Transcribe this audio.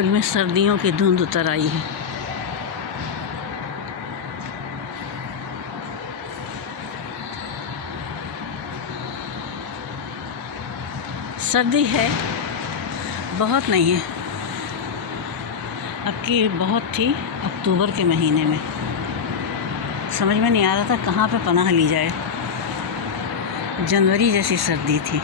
फूल में सर्दियों की धुंध उतर आई है। सर्दी है, बहुत नहीं है। अब की बहुत थी अक्टूबर के महीने में, समझ में नहीं आ रहा था कहाँ पे पनाह ली जाए। जनवरी जैसी सर्दी थी।